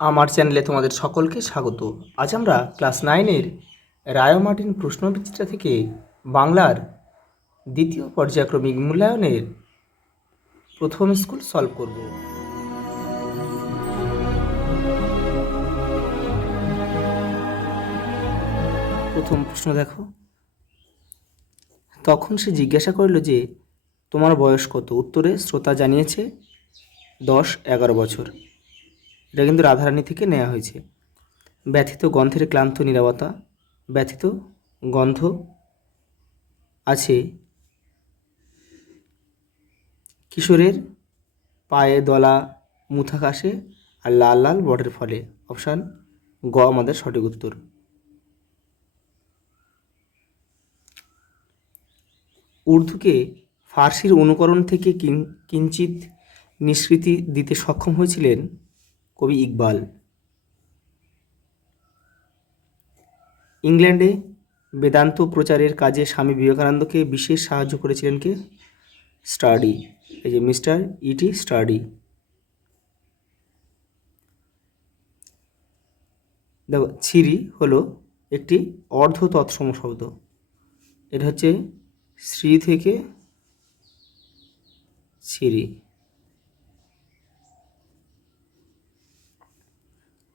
আমার চ্যানেলে তোমাদের সকলকে স্বাগত। আজ আমরা ক্লাস 9-এর রায় মার্টিন প্রশ্নবিচিত্রা থেকে বাংলার দ্বিতীয় পর্যায়ক্রমিক মূল্যায়নের প্রথম স্কুল সলভ করব। প্রথম প্রশ্ন দেখো। তখন সে জিজ্ঞাসা করিল যে তোমার বয়স কত? উত্তরে শ্রোতা জানিয়েছে 10-11 বছর। এটা কিন্তু রাধারানী থেকে নেওয়া হয়েছে। ব্যথিত গন্ধের ক্লান্ত নীরবতা, ব্যথিত গন্ধ আছে কিশোরের পায়ে দলা মুথা ঘাসে আর লাল লাল বটের ফলে। অপশান গ আমাদের সঠিক উত্তর। উর্দুকে ফার্সির অনুকরণ থেকে কিঞ্চিত নিষ্কৃতি দিতে সক্ষম হয়েছিলেন কবি ইকবাল। ইংল্যান্ডে বেদান্ত প্রচারের কাজে স্বামী বিবেকানন্দকে বিশেষ সাহায্য করেছিলেন কে? স্টাডি, এই যে মিস্টার ইটি স্টাডি। দেখো, ছিরি হলো একটি অর্ধ তৎসম শব্দ। এটা হচ্ছে শ্রী থেকে ছিরি।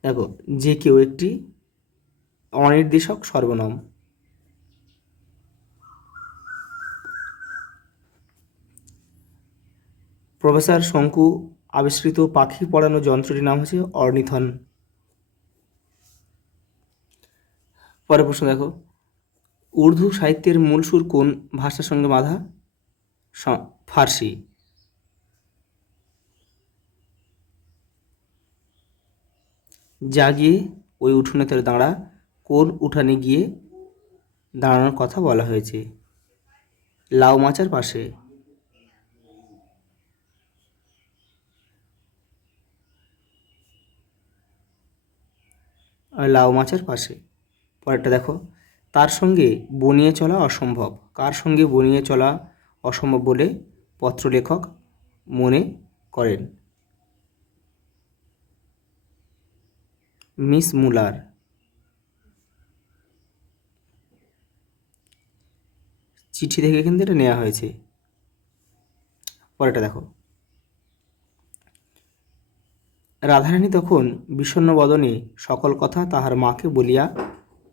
দেখো, যে কেউ একটি অনির্দেশক সর্বনাম। প্রফেসর শঙ্কু আবিষ্কৃত পাখি পড়ানো যন্ত্রটির নাম হচ্ছে অর্নিথন। পরের প্রশ্ন দেখো, উর্দু সাহিত্যের মূল সুর কোন ভাষার সঙ্গে বাঁধা? ফার্সি। জাগিয়ে ওই উঠোনেতে দাঁড়া কোন উঠানে গিয়ে দাঁড়ানোর কথা বলা হয়েছে? লাউ মাচার পাশে। লাউ মাচার পাশে। পরেরটা দেখো, তার সঙ্গে বনিয়ে চলা অসম্ভব। কার সঙ্গে বনিয়ে চলা অসম্ভব বলে পত্রলেখক মনে করেন? Miss Muller. চিঠি থেকে কিন্তু এটা নেওয়া হয়েছে। পরেরটা দেখো, রাধারানী তখন বিষণ্ণ বদনে সকল কথা তাহার মাকে বলিয়া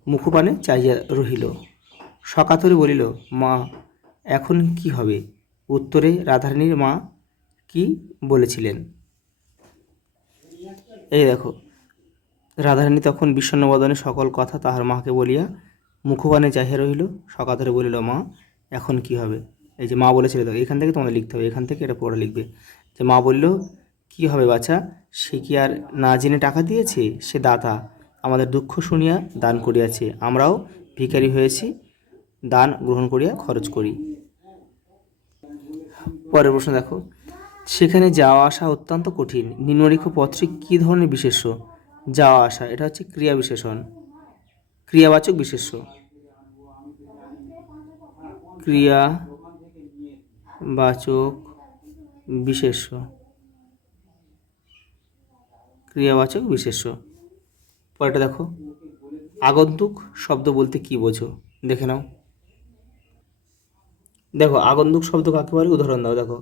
মুখপানে চাহিয়া রহিল। সকাতরে বলিল, মা, এখন কি হবে? উত্তরে রাধারানীর মা কি বলেছিলেন? এই দেখো, রাধারানী তখন বিষণ্ণ বদনে সকল কথা তাহার মাকে বলিয়া মুখপানে চাহিয়া রহিল। সকাতরে বলিল, মা, এখন কি হবে? এই যে মা বলেছিল, তো এখান থেকে তোমাদের লিখতে হবে, এখান থেকে এটা পড়া লিখবে। যে মা বলল, কি হবে বাছা? সে কি আর না জেনে টাকা দিয়েছে? সে দাতা, আমাদের দুঃখ শুনিয়া দান করিয়াছে, আমরাও ভিখারি হয়েছি, দান গ্রহণ করিয়া খরচ করি। পরের প্রশ্ন দেখো, সেখানে যাওয়া আসা অত্যন্ত কঠিন। নিম্নলিখিত পত্রে কী ধরনের বিশেষ্য? যাওয়া আসা, এটা হচ্ছে ক্রিয়া বিশেষণ, ক্রিয়াবাচক বিশেষ্য। ক্রিয়াবাচক বিশেষ্য, ক্রিয়াবাচক বিশেষ্য। পরেরটা দেখো, আগন্তুক শব্দ বলতে কি বোঝো? দেখে নাও। দেখো, আগন্তুক শব্দ কাকে বলে? উদাহরণ দাও। দেখো,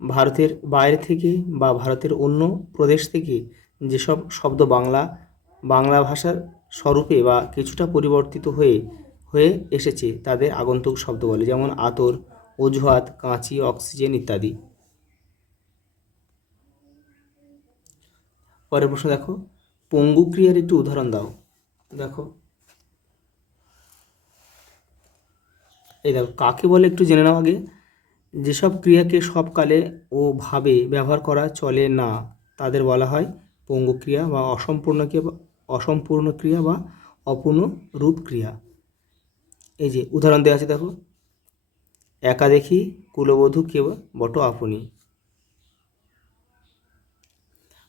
ভারতের বাইরে থেকে বা ভারতের অন্য প্রদেশ থেকে যেসব শব্দ বাংলা ভাষার স্বরূপে বা কিছুটা পরিবর্তিত হয়ে হয়ে এসেছে তাদের আগন্তুক শব্দ বলে, যেমন আতর, অজুহাত, কাঁচি, অক্সিজেন ইত্যাদি। পরের প্রশ্ন দেখো, পঙ্গু ক্রিয়ার একটি উদাহরণ দাও। দেখো, এই দেখো, কাকে বলে একটু জেনে নাও আগে। যেসব ক্রিয়াকে সব কালে ও ভাবে ব্যবহার করা চলে না তাদের বলা হয় পঙ্গু ক্রিয়া বা অসম্পূর্ণ ক্রিয়া বা অপূর্ণ রূপ ক্রিয়া। এই যে উদাহরণ দেওয়া আছে, দেখো, একা দেখি কুলবধূ কে বট আপনি।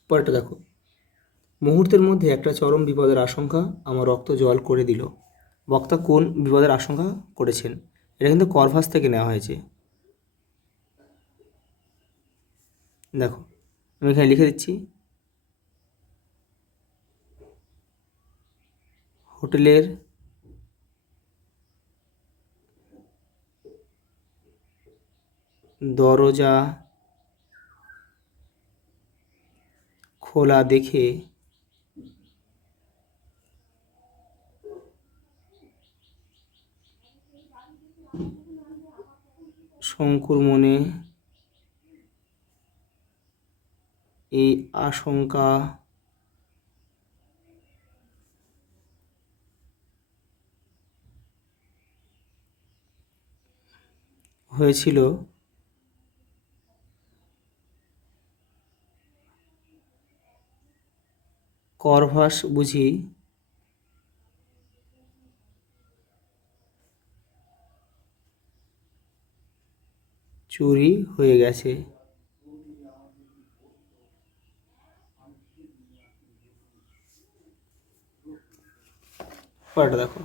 পরেরটা দেখো, মুহূর্তের মধ্যে একটা চরম বিপদের আশঙ্কা আমার রক্ত জল করে দিল। বক্তা কোন বিপদের আশঙ্কা করেছেন? এটা কিন্তু করভাস থেকে নেওয়া হয়েছে। দেখো, আমি এখানে লিখে দিচ্ছি, হোটেলের দরজা খোলা দেখে শঙ্কুর মনে এই আশঙ্কা হয়েছিল করভাস বুঝি চুরি হয়ে গেছে। পরেরটা দেখো,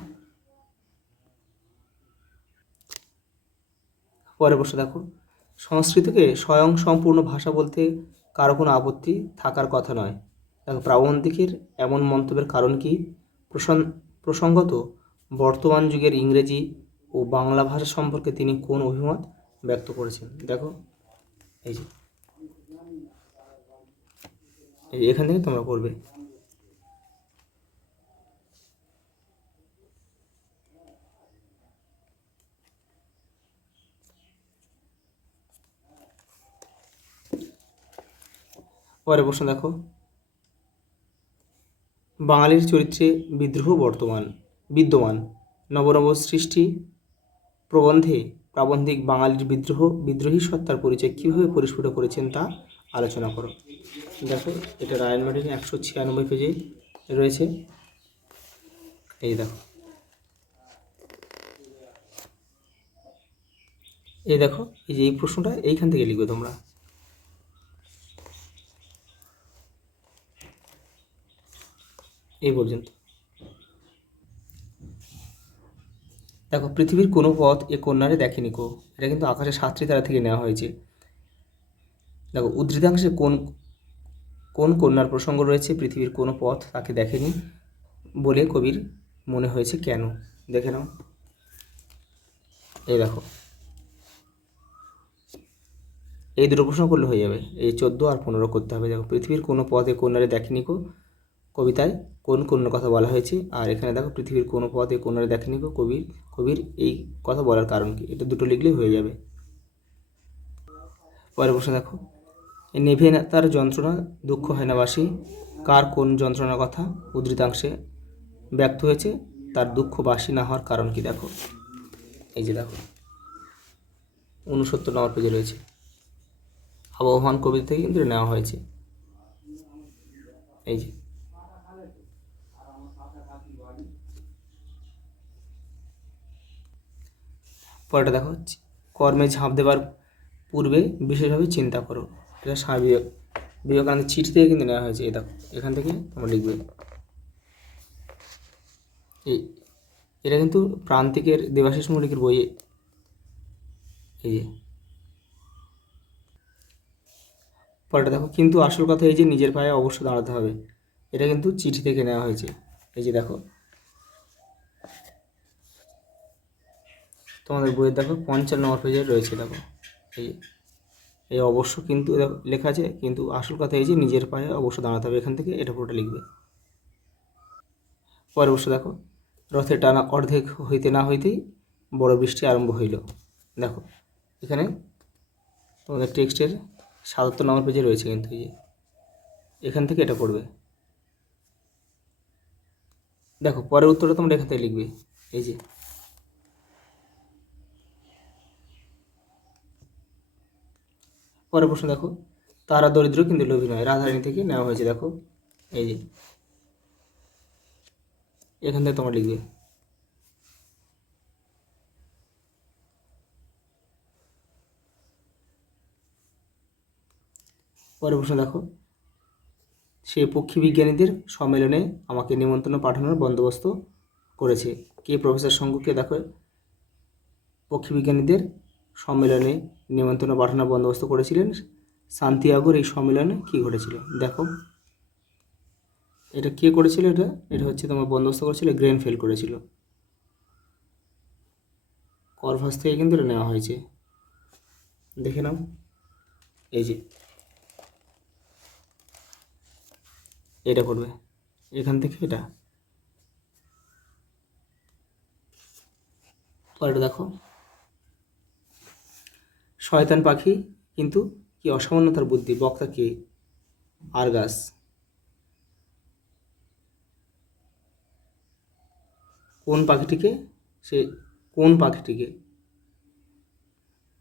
পরের প্রশ্ন দেখো, সংস্কৃতকে স্বয়ং সম্পূর্ণ ভাষা বলতে কারো কোনো আপত্তি থাকার কথা নয়। দেখো, প্রাবন্ধিকের এমন মন্তব্যের কারণ কি? প্রসঙ্গত বর্তমান যুগের ইংরেজি ও বাংলা ভাষা সম্পর্কে তিনি কোন অভিমত ব্যক্ত করেছেন? দেখো, এই যে এখান থেকে তোমরা পড়বে। পরের প্রশ্ন দেখো, বাঙালির চরিত্রে বিদ্রোহ বিদ্যমান নবনব সৃষ্টি প্রবন্ধে প্রাবন্ধিক বাঙালির বিদ্রোহী সত্তার পরিচয় কীভাবে পরিস্ফুট করেছেন তা আলোচনা করো। দেখো, এটা রায়ন মার্টিন 196 পেজে রয়েছে। এই দেখো, এই দেখো, এই যে এই প্রশ্নটা এইখান থেকে লিখবে তোমরা। এই পর্যন্ত দেখো, পৃথিবীর কোনো পথ এ কন্যারে দেখেনি কো, এটা কিন্তু আকাশে 7টি তারা থেকে নেওয়া হয়েছে। দেখো, উদ্ধৃতাংশে কোন কোন কন্যার প্রসঙ্গ রয়েছে? পৃথিবীর কোনো পথ তাকে দেখেনি বলে কবির মনে হয়েছে কেন? দেখে নাও। এই দেখো, এই দুটো প্রশ্ন করলে হয়ে যাবে। এই 14 আর 15 করতে হবে। দেখো, পৃথিবীর কোনো পথ এ কন্যারে দেখেনি কো, কবিতায় কোন কন্যার কথা বলা হয়েছে? আর এখানে দেখো, পৃথিবীর কোনো পথ এ কন্যারে দেখেনি কো, কবির এই কথা বলার কারণ কি? এটা দুটো লিখলেই হয়ে যাবে। পরের প্রশ্ন দেখো, নেভে না তার যন্ত্রণা দুঃখ হয় না বাসি, কার কোন যন্ত্রণার কথা উদ্ধৃতাংশে ব্যক্ত হয়েছে? তার দুঃখ বাসি না হওয়ার কারণ কি? দেখো, এই যে দেখো, 69 নম্বর পেজে রয়েছে। আবহমান কবিতা থেকে কিন্তু নেওয়া হয়েছে। এই যে পরেরটা দেখো, কর্মে ঝাঁপ দেবার পূর্বে বিশেষভাবে চিন্তা করো। এটা স্বামী বিবেকানন্দের চিঠি থেকে কিন্তু নেওয়া হয়েছে। এই দেখো, এখান থেকে তোমরা লিখবে। এই এটা কিন্তু প্রান্তিকের দেবাশিস মল্লিকের বইয়ে। এই যে পরেরটা দেখো, কিন্তু আসল কথা এই যে নিজের পায়ে অবশ্য দাঁড়াতে হবে। এটা কিন্তু চিঠি থেকে নেওয়া হয়েছে। এই যে দেখো, তোমাদের বইয়ের দেখো 55 নম্বর পেজে রয়েছে। দেখো, এই এই অবশ্য কিন্তু লেখা আছে, কিন্তু আসল কথা এই যে নিজের পায়ে অবশ্য দাঁড়াতে হবে। এখান থেকে এটা পুরোটা লিখবে। পরের প্রশ্ন দেখো, রথের টানা অর্ধেক হইতে না হইতেই বড় বৃষ্টি আরম্ভ হইল। দেখো, এখানে তোমাদের টেক্সটের 77 নম্বর পেজে রয়েছে, কিন্তু এই যে এখান থেকে এটা পড়বে। দেখো, পরের উত্তরটা তোমরা এখান থেকে লিখবে। এই যে পরের প্রশ্ন দেখো, তারা দরিদ্র কিন্তু লোভী নয়, রাধারানী থেকে নেওয়া হয়েছে। দেখো, এই যে এখান থেকে তোমরা লিখবে। পরের প্রশ্ন দেখো, সে পক্ষী বিজ্ঞানীদের সম্মেলনে আমাকে নিমন্ত্রণ পাঠানোর বন্দোবস্ত করেছে। কে? প্রফেসর শঙ্কুকে। দেখো, পক্ষী বিজ্ঞানীদের সম্মেলনে নিমন্ত্রণ পাঠানোর বন্দোবস্ত করেছিলেন। সান্তিয়াগোর এই সম্মেলনে কী ঘটেছিল? দেখো, এটা কে করেছিল? এটা এটা হচ্ছে তোমার বন্দোবস্ত করেছিল গ্রেনফেল করেছিল। করভাস থেকে কিন্তু এটা নেওয়া হয়েছে, দেখে নাও। এই যে এটা করবে, এখান থেকে এটা। পরেরটা দেখো, শয়তান পাখি কিন্তু কি অসামান্য তার বুদ্ধি। বক্তা কে? আরগাস। কোন পাখিটিকে? সে কোন পাখিটিকে?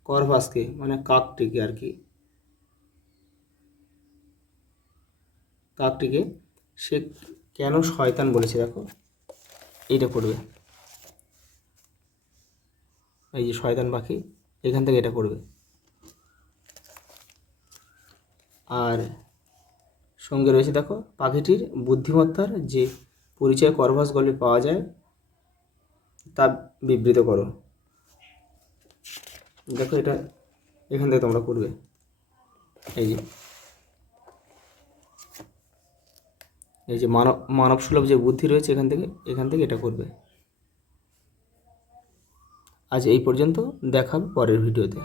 করভাসকে, মানে কাকটিকে আর কি, কাকটিকে সে কেন শয়তান বলেছে দেখো, এইটা পড়বে। এই যে শয়তান পাখি, এখান থেকে এটা পড়বে। আর সঙ্গে রয়েছে দেখো, পাখিটির বুদ্ধিমত্তার যে পরিচয় করভাস গল্পে পাওয়া যায় তা বিবৃত করো। দেখো এটা এখান থেকে তোমরা করবে। এই যে এই যে মানব সুলভ যে বুদ্ধি রয়েছে এখান থেকে এটা করবে। আজ এই পর্যন্ত, দেখা হবে পরের ভিডিওতে।